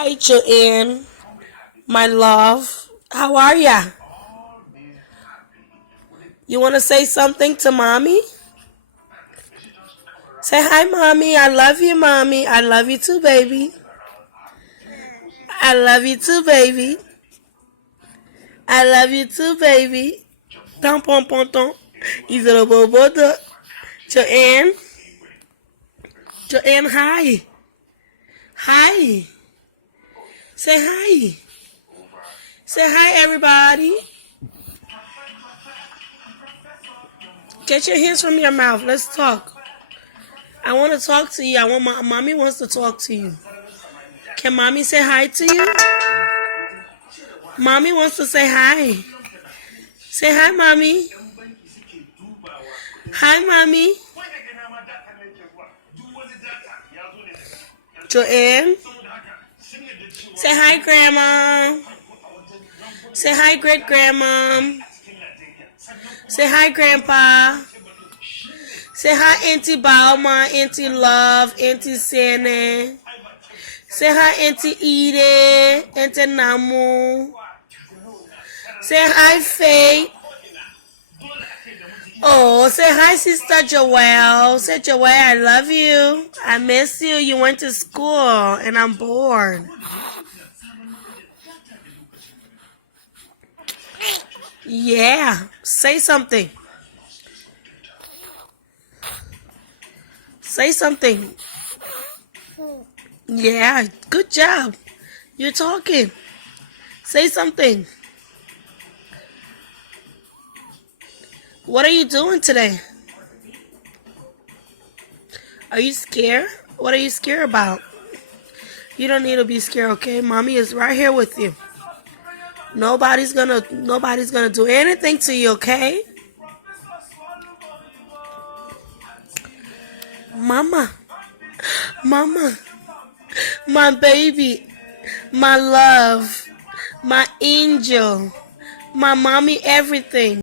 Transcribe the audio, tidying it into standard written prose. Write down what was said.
Hi, Joanne, my love. How are ya? You want to say something to mommy? Say hi, mommy. I love you, mommy. I love you too, baby. I love you too, baby. I love you too, baby. Tampon ponton. Isolobobodo. Joanne. Joanne, hi. Hi. Say hi. Say hi, everybody. Get your hands from your mouth. Let's talk. I want to talk to you. I want mommy wants to talk to you. Can mommy say hi to you? Mommy wants to say hi. Say hi, mommy. Hi, mommy. Joanne. Say hi, grandma. Say hi, great grandma. Say hi, grandpa. Say hi, Auntie Balma, Auntie Love, Auntie Sane. Say hi, Auntie Edie, Auntie Namu. Say hi, Faye. Oh, say hi, Sister Joelle. Say, Joelle, I love you. I miss you. You went to school, and I'm bored. Yeah, say something. Say something. Yeah, good job. You're talking. Say something. What are you doing today? Are you scared? What are you scared about? You don't need to be scared, okay? Mommy is right here with you. Nobody's gonna do anything to you, okay? Mama, mama, my baby, my love, my angel, my mommy, everything.